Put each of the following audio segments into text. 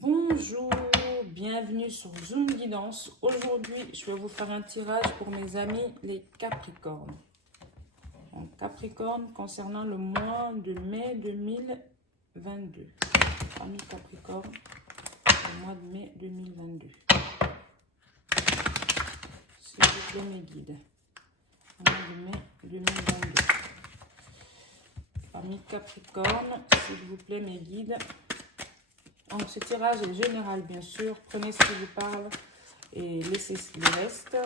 Bonjour, bienvenue sur Zoom Guidance. Aujourd'hui, je vais vous faire un tirage pour mes amis les Capricornes. Donc, Capricorne concernant le mois de mai 2022. Amis Capricorne, le mois de mai 2022. S'il vous plaît, mes guides. Le mois de mai 2022. Amis Capricorne, s'il vous plaît, mes guides. Donc, ce tirage est général, bien sûr. Prenez ce qui vous parle et laissez le reste.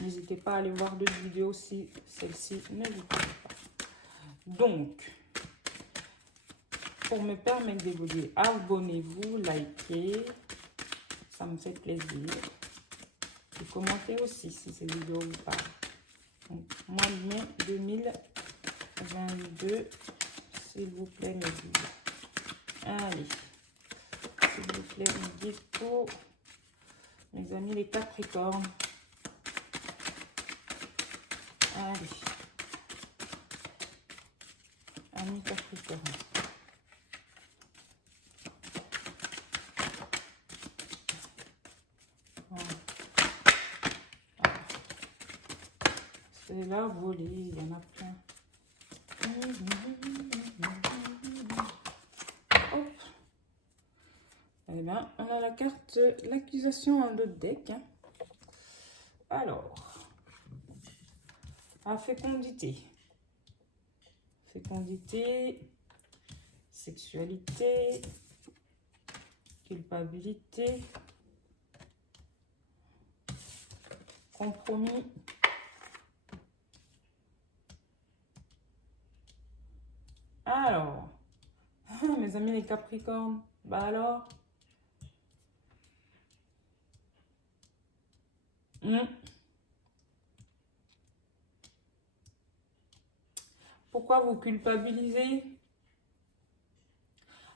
N'hésitez pas à aller voir d'autres vidéos si celle-ci ne vous plaît pas. Donc, pour me permettre d'évoluer, abonnez-vous, likez. Ça me fait plaisir. Et commentez aussi si cette vidéo vous parle. Donc, mois de mai 2022, s'il vous plaît, mes guides. Allez. S'il vous plaît, une guide pour mes amis les Capricornes. Allez. Amis Capricornes. Voilà. C'est la volée, il y en a plein. Hop. Eh bien, on a la carte l'accusation en d'autres decks. Alors, à fécondité. Fécondité, sexualité, culpabilité, compromis, alors, mes amis les Capricornes, bah alors, pourquoi vous culpabilisez?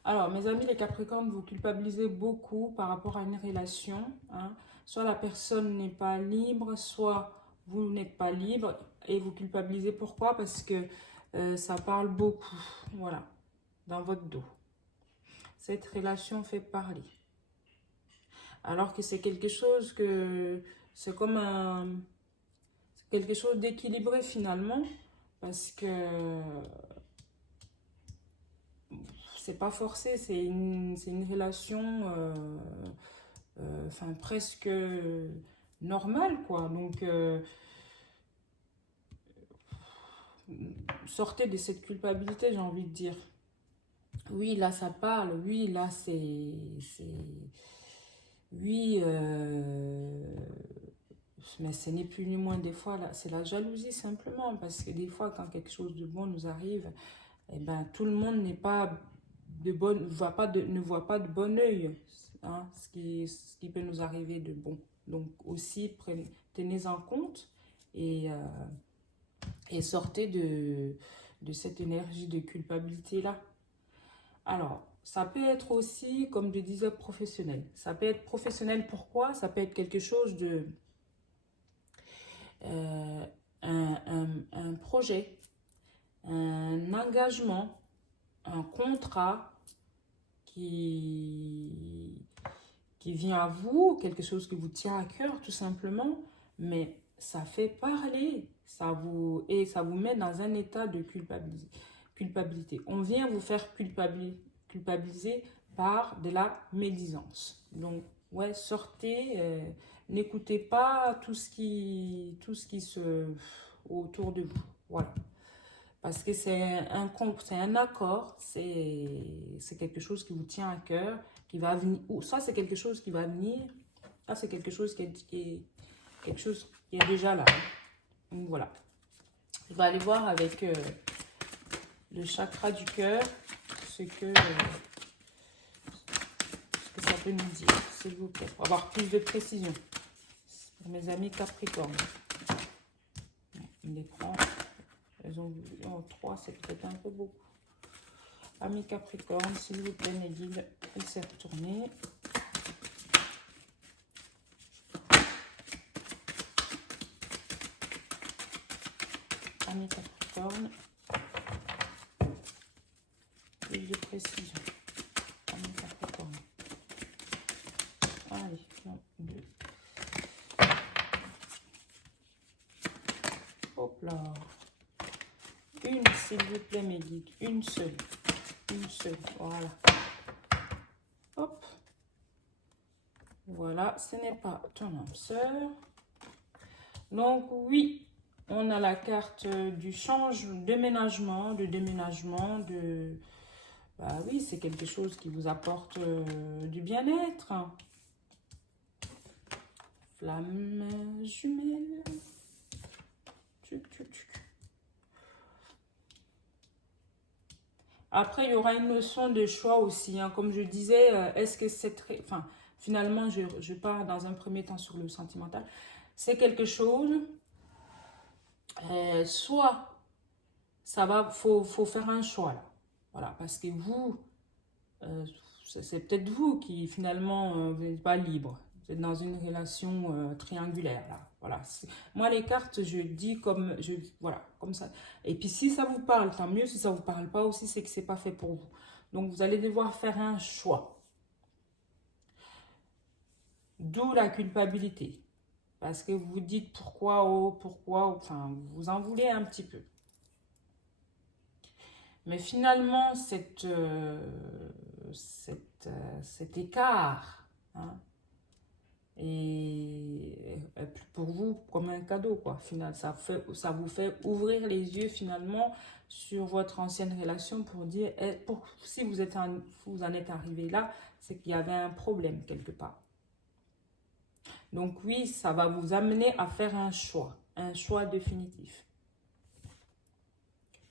Alors, mes amis les Capricornes, vous culpabilisez beaucoup par rapport à une relation. Hein. Soit la personne n'est pas libre, soit vous n'êtes pas libre. Et vous culpabilisez pourquoi? Parce que ça parle beaucoup, voilà, dans votre dos. Cette relation fait parler. Alors que c'est quelque chose que... C'est comme un... quelque chose d'équilibré finalement. Parce que... c'est pas forcé, c'est une relation enfin presque normale quoi. Donc sortez de cette culpabilité, j'ai envie de dire. Oui, là ça parle, oui, là c'est oui, mais ce n'est plus ni moins des fois là, c'est la jalousie simplement, parce que des fois quand quelque chose de bon nous arrive, eh ben tout le monde n'est pas de bonne, ne voit pas de bon œil hein, ce qui peut nous arriver de bon. Donc aussi, tenez en compte et sortez de cette énergie de culpabilité-là. Alors, ça peut être aussi, comme je disais, professionnel. Ça peut être professionnel, pourquoi? Ça peut être quelque chose de... un projet, un engagement, un contrat qui vient à vous, quelque chose qui vous tient à cœur tout simplement, mais ça fait parler, ça vous met dans un état de culpabilité. On vient vous faire culpabiliser par de la médisance. Donc, ouais, sortez, n'écoutez pas tout ce qui se autour de vous. Voilà. Parce que c'est un accord, c'est quelque chose qui vous tient à cœur, qui va venir, ou ça c'est quelque chose qui va venir, ça c'est quelque chose qui est déjà là. Donc voilà. Je vais aller voir avec le chakra du cœur ce que ça peut nous dire, s'il vous plaît, pour avoir plus de précision. Pour mes amis Capricorne. On les prend. Elles ont 3, c'est peut-être un peu beaucoup. Amis Capricorne, s'il vous plaît, mes guides, il s'est retourné. Amis Capricorne, plus de précision. Amis Capricorne. Hop là. Une, s'il vous plaît, mes guides. Une seule. Une seule. Voilà. Hop. Voilà. Ce n'est pas ton âme sœur. Donc, oui. On a la carte du déménagement, de... Bah oui, c'est quelque chose qui vous apporte du bien-être. Flamme jumelle. Après, il y aura une notion de choix aussi. Hein. Comme je disais, est-ce que c'est très... Enfin, finalement, je pars dans un premier temps sur le sentimental. C'est quelque chose... soit, ça va... Faut faire un choix, là. Voilà, parce que vous... c'est peut-être vous qui, finalement, vous n'êtes pas libre. Vous êtes dans une relation triangulaire, là. Voilà. Moi, les cartes, je dis comme... voilà, comme ça. Et puis, si ça vous parle, tant mieux. Si ça ne vous parle pas aussi, c'est que ce n'est pas fait pour vous. Donc, vous allez devoir faire un choix. D'où la culpabilité. Parce que vous vous dites pourquoi, enfin, vous en voulez un petit peu. Mais finalement, cet écart, hein, et pour vous comme un cadeau, quoi. Final, ça vous fait ouvrir les yeux finalement sur votre ancienne relation pour dire, si vous en êtes arrivé là, c'est qu'il y avait un problème quelque part. Donc oui, ça va vous amener à faire un choix définitif.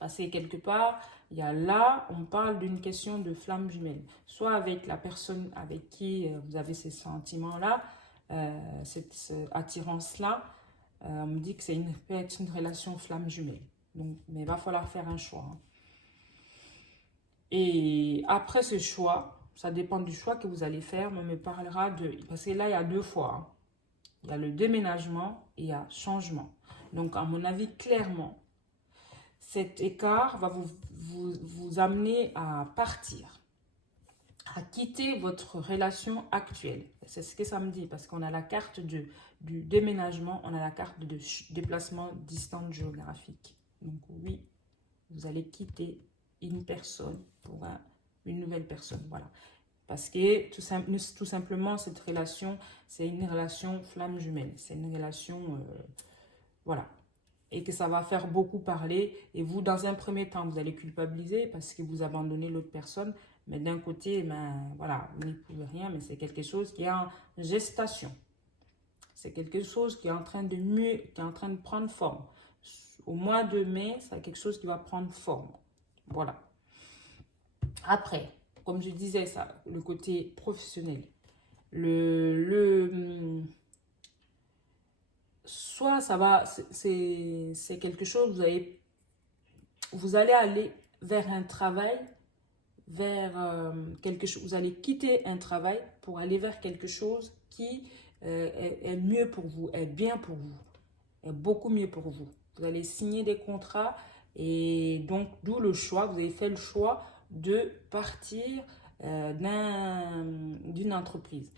Parce que quelque part, il y a là, on parle d'une question de flamme jumelle. Soit avec la personne avec qui vous avez ces sentiments-là, cette attirance-là, on me dit que peut être une relation flamme jumelle. Donc, mais il va falloir faire un choix. Hein. Et après ce choix, ça dépend du choix que vous allez faire, mais on me parlera de... Parce que là, il y a deux fois. Hein. Il y a le déménagement et il y a changement. Donc, à mon avis, clairement, cet écart va vous amener à partir, à quitter votre relation actuelle. C'est ce que ça me dit, parce qu'on a la carte du déménagement, on a la carte de déplacement distant géographique. Donc oui, vous allez quitter une personne pour une nouvelle personne. Voilà. Parce que tout simplement, cette relation, c'est une relation flamme jumelle. C'est une relation, voilà. Et que ça va faire beaucoup parler. Et vous, dans un premier temps, vous allez culpabiliser parce que vous abandonnez l'autre personne. Mais d'un côté, ben, voilà, vous n'y pouvez rien, mais c'est quelque chose qui est en gestation. C'est quelque chose qui est en train de prendre forme. Au mois de mai, c'est quelque chose qui va prendre forme. Voilà. Après, comme je disais, ça, le côté professionnel. Soit ça va, c'est quelque chose, vous allez aller vers un travail, vers quelque chose, vous allez quitter un travail pour aller vers quelque chose qui est mieux pour vous, est bien pour vous, est beaucoup mieux pour vous. Vous allez signer des contrats et donc d'où le choix, vous avez fait le choix de partir d'une entreprise.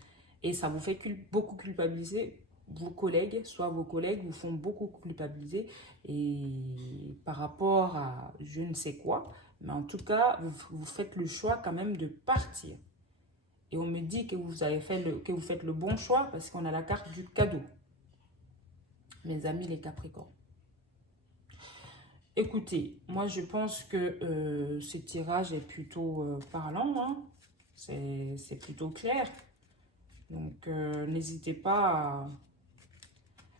Et ça vous fait beaucoup culpabiliser. Vos collègues vous font beaucoup culpabiliser et par rapport à je ne sais quoi. Mais en tout cas, vous faites le choix quand même de partir. Et on me dit que vous faites le bon choix parce qu'on a la carte du cadeau. Mes amis les Capricornes. Écoutez, moi je pense que ce tirage est plutôt parlant. Hein. C'est plutôt clair. Donc n'hésitez pas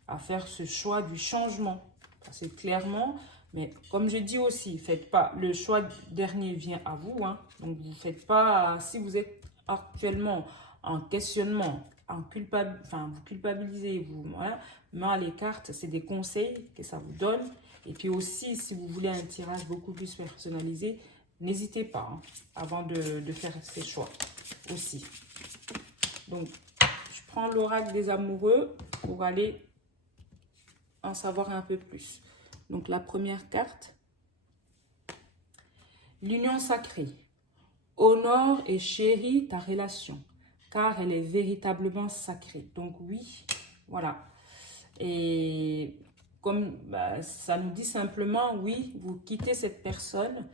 à faire ce choix du changement. C'est clairement, mais comme je dis aussi, faites pas, le choix dernier vient à vous. Hein. Donc vous faites pas, si vous êtes actuellement en questionnement, vous culpabilisez, voilà, mais les cartes, c'est des conseils que ça vous donne. Et puis aussi, si vous voulez un tirage beaucoup plus personnalisé, n'hésitez pas hein, avant de faire ces choix aussi. Donc, je prends l'oracle des amoureux pour aller en savoir un peu plus. Donc, la première carte, l'union sacrée. Honore et chéris ta relation, car elle est véritablement sacrée. Donc, oui, voilà. Et comme bah, ça nous dit simplement, oui, vous quittez cette personne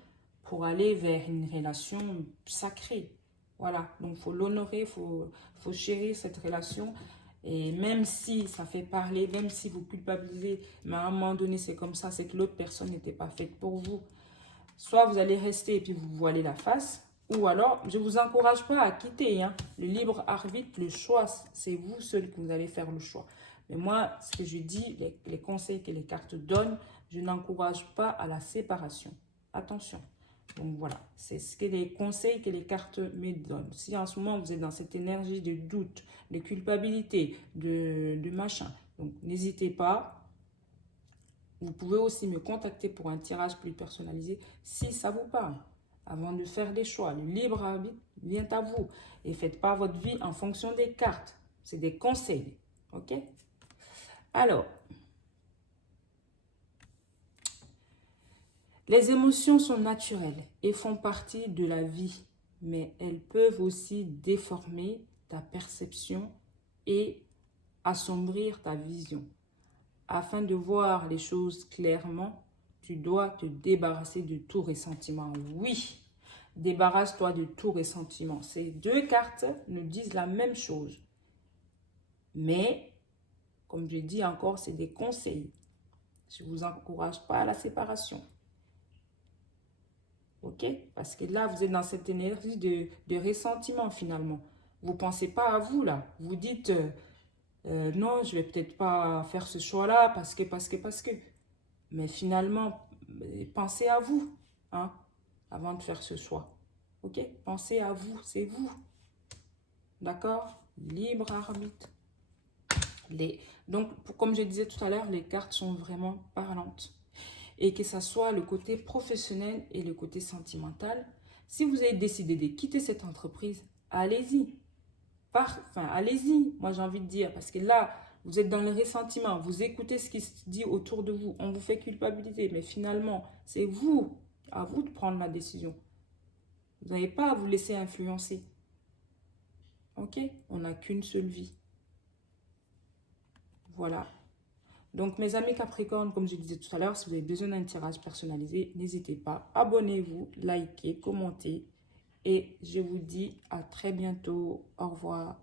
pour aller vers une relation sacrée. Voilà, donc il faut l'honorer, faut chérir cette relation. Et même si ça fait parler, même si vous culpabilisez, mais à un moment donné, c'est comme ça, c'est que l'autre personne n'était pas faite pour vous. Soit vous allez rester et puis vous voilez la face, ou alors, je ne vous encourage pas à quitter. Hein. Le libre arbitre, le choix, c'est vous seul que vous allez faire le choix. Mais moi, ce que je dis, les conseils que les cartes donnent, je n'encourage pas à la séparation. Attention. Donc voilà, c'est ce que les conseils que les cartes me donnent. Si en ce moment vous êtes dans cette énergie de doute, de culpabilité, de machin, donc n'hésitez pas. Vous pouvez aussi me contacter pour un tirage plus personnalisé si ça vous parle. Avant de faire des choix, le libre arbitre vient à vous. Et faites pas votre vie en fonction des cartes. C'est des conseils. Ok? Alors, les émotions sont naturelles et font partie de la vie. Mais elles peuvent aussi déformer ta perception et assombrir ta vision. Afin de voir les choses clairement, tu dois te débarrasser de tout ressentiment. Oui, débarrasse-toi de tout ressentiment. Ces deux cartes nous disent la même chose. Mais, comme je dis encore, c'est des conseils. Je ne vous encourage pas à la séparation. Ok? Parce que là, vous êtes dans cette énergie de ressentiment finalement. Vous ne pensez pas à vous là. Vous dites... non, je vais peut-être pas faire ce choix-là parce que. Mais finalement, pensez à vous, hein, avant de faire ce choix. Ok? Pensez à vous, c'est vous. D'accord? Libre arbitre. Donc, comme je disais tout à l'heure, les cartes sont vraiment parlantes. Et que ce soit le côté professionnel et le côté sentimental, si vous avez décidé de quitter cette entreprise, allez-y. Allez-y, moi j'ai envie de dire, parce que là, vous êtes dans le ressentiment, vous écoutez ce qui se dit autour de vous, on vous fait culpabiliser, mais finalement, c'est vous, à vous de prendre la décision. Vous n'avez pas à vous laisser influencer. Ok? On n'a qu'une seule vie. Voilà. Donc, mes amis Capricorne, comme je disais tout à l'heure, si vous avez besoin d'un tirage personnalisé, n'hésitez pas. Abonnez-vous, likez, commentez. Et je vous dis à très bientôt. Au revoir.